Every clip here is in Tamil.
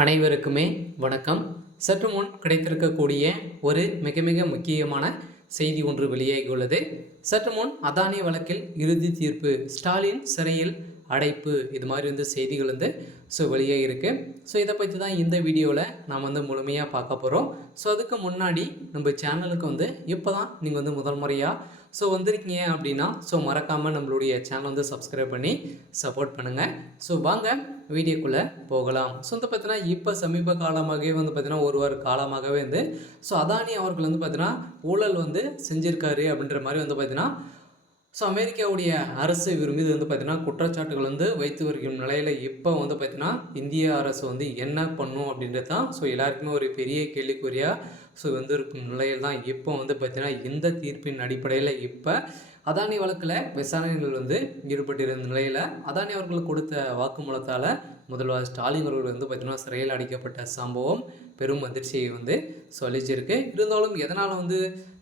அனைவருக்குமே வணக்கம். சற்று முன் கிடைத்திருக்கக்கூடிய ஒரு மிக மிக முக்கியமான செய்தி ஒன்று வெளியாகியுள்ளது. சற்று முன் அதானி வழக்கில் இறுதி தீர்ப்பு, ஸ்டாலின் சிறையில் அடைப்பு, இது மாதிரி செய்திகள் வெளியாகிருக்கு. இதை பற்றி தான் இந்த வீடியோவில் நாம் முழுமையாக பார்க்க போகிறோம். அதுக்கு முன்னாடி நம்ம சேனலுக்கு இப்போ தான் நீங்கள் முதல் முறையாக வந்திருக்கீங்க அப்படின்னா மறக்காமல் நம்மளுடைய சேனல் சப்ஸ்கிரைப் பண்ணி சப்போர்ட் பண்ணுங்கள். வாங்க வீடியோக்குள்ளே போகலாம். பார்த்தீங்கன்னா இப்போ சமீப காலமாகவே பார்த்தீங்கன்னா ஒரு வார காலமாகவே அதானி அவர்கள் பார்த்தீங்கன்னா ஊழல் செஞ்சுருக்காரு அப்படின்ற மாதிரி பார்த்தீங்கன்னா அமெரிக்காவுடைய அரசு இவர் மீது பார்த்தீங்கன்னா குற்றச்சாட்டுகள் வைத்து வருகிற நிலையில் இப்போ பார்த்தீங்கன்னா இந்திய அரசு என்ன பண்ணும் அப்படின்றது தான் எல்லாருக்குமே ஒரு பெரிய கேள்விக்குறியாக இருக்கும் நிலையில் தான் இப்போ பார்த்தீங்கன்னா இந்த தீர்ப்பின் அடிப்படையில் இப்போ அதானி வழக்கில் விசாரணைகள் ஈடுபட்டிருந்த நிலையில் அதானி அவர்கள் கொடுத்த வாக்குமூலத்தால் முதல்வர் ஸ்டாலின் அவர்கள் பார்த்தீங்கன்னா சிறையில் அடைக்கப்பட்ட சம்பவம் பெரும் அதிர்ச்சியை சொல்லிச்சிருக்கு. இருந்தாலும் எதனால்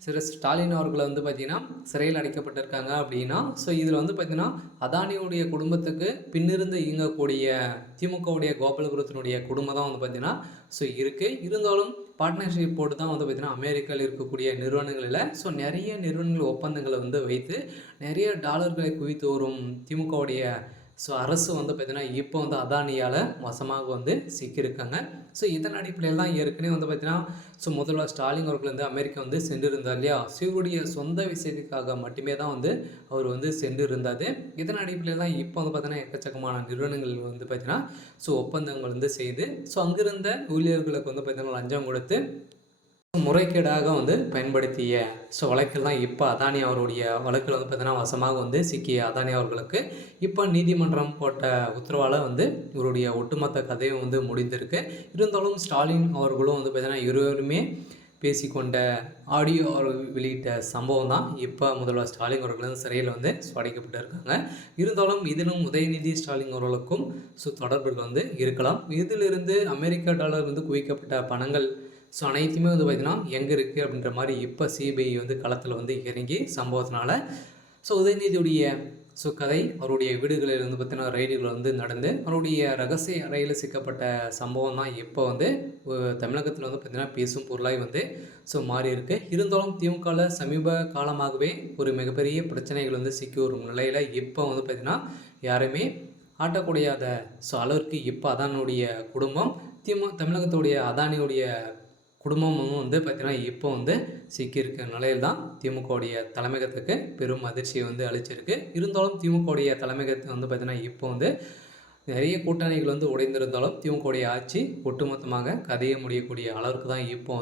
சில ஸ்டாலின் அவர்களை பார்த்திங்கன்னா சிறையில் அடைக்கப்பட்டிருக்காங்க அப்படின்னா இதில் பார்த்திங்கன்னா அதானியுடைய குடும்பத்துக்கு பின்னிருந்து இயங்கக்கூடிய திமுகவுடைய கோபாலபுரத்தினுடைய குடும்பம் தான் பார்த்திங்கன்னா இருக்குது. இருந்தாலும் பார்ட்னர்ஷிப் போட்டு தான் பார்த்திங்கன்னா அமெரிக்காவில் இருக்கக்கூடிய நிறுவனங்களில் நிறைய நிறுவனங்கள் ஒப்பந்தங்களை வைத்து நிறைய டாலர்களை குவித்து வரும் திமுகவுடைய அரசு பார்த்திங்கன்னா இப்போ அதானியால் மோசமாக சிக்கியிருக்காங்க. இதன் அடிப்படையில் தான் ஏற்கனவே பார்த்திங்கன்னா முதல்வர் ஸ்டாலின் அவர்கள் அமெரிக்கா சென்றிருந்தார் இல்லையா. இவருடைய சொந்த விஷயத்துக்காக மட்டுமே தான் அவர் சென்றிருந்தார். இதன் அடிப்படையில் தான் இப்போ பார்த்திங்கன்னா எக்கச்சக்கமான நிறுவனங்கள் பார்த்திங்கன்னா ஒப்பந்தங்கள் செய்து அங்கிருந்த ஊழியர்களுக்கு பார்த்திங்கன்னா லஞ்சம் கொடுத்து முறைகேடாக பயன்படுத்திய வழக்கில் தான் இப்போ அதானி அவருடைய வழக்கில் பார்த்தீங்கன்னா வசமாக சிக்கிய அதானி அவர்களுக்கு இப்போ நீதிமன்றம் போட்ட உத்தரவால் இவருடைய ஒட்டுமொத்த கதையும் முடிந்திருக்கு. இருந்தாலும் ஸ்டாலின் அவர்களும் பார்த்தீங்கன்னா இருவருமே பேசிக்கொண்ட ஆடியோ வெளியிட்ட சம்பவம் தான் இப்போ முதல்வர் ஸ்டாலின் அவர்கள் சிறையில் அடைக்கப்பட்டு இருக்காங்க. இருந்தாலும் இதிலும் உதயநிதி ஸ்டாலின் அவர்களுக்கும் தொடர்புகள் இருக்கலாம். இதிலிருந்து அமெரிக்க டாலர் குவிக்கப்பட்ட பணங்கள் அனைத்துமே பார்த்திங்கன்னா எங்கே இருக்குது அப்படின்ற மாதிரி இப்போ சிபிஐ களத்தில் இறங்கி சம்பவத்தினால உதயநிதியுடைய கதை அவருடைய வீடுகளில் பார்த்திங்கன்னா ரைடுகள் நடந்து அவருடைய ரகசிய அறையில் சிக்கப்பட்ட சம்பவம் தான் இப்போ தமிழகத்தில் பார்த்திங்கன்னா பேசும் பொருளாக மாறி இருக்குது. இருந்தாலும் திமுகவில் சமீப காலமாகவே ஒரு மிகப்பெரிய பிரச்சனைகள் சிக்கி வரும் நிலையில் இப்போ பார்த்திங்கன்னா யாருமே ஆட்டக்கூடியாத அளவிற்கு இப்போ அதானுடைய குடும்பம் தமிழகத்துடைய அதானியுடைய குடும்பமும் பார்த்திங்கன்னா இப்போ சிக்கியிருக்க நிலையில் தான் திமுகவுடைய தலைமையகத்துக்கு பெரும் அதிர்ச்சியை அளிச்சிருக்கு. இருந்தாலும் திமுகவுடைய தலைமையகத்தை பார்த்திங்கன்னா இப்போ நிறைய கூட்டணிகள் உடைந்திருந்தாலும் திமுகவுடைய ஆட்சி ஒட்டுமொத்தமாக கதையை முடியக்கூடிய அளவுக்கு தான் இப்போ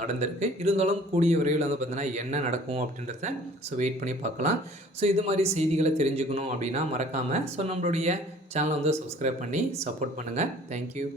நடந்திருக்கு. இருந்தாலும் கூடிய விரைவில் பார்த்திங்கன்னா என்ன நடக்கும் அப்படின்றத வெயிட் பண்ணி பார்க்கலாம். இது மாதிரி செய்திகளை தெரிஞ்சுக்கணும் அப்படின்னா மறக்காமல் நம்மளுடைய சேனலை சப்ஸ்கிரைப் பண்ணி சப்போர்ட் பண்ணுங்கள். தேங்க்யூ.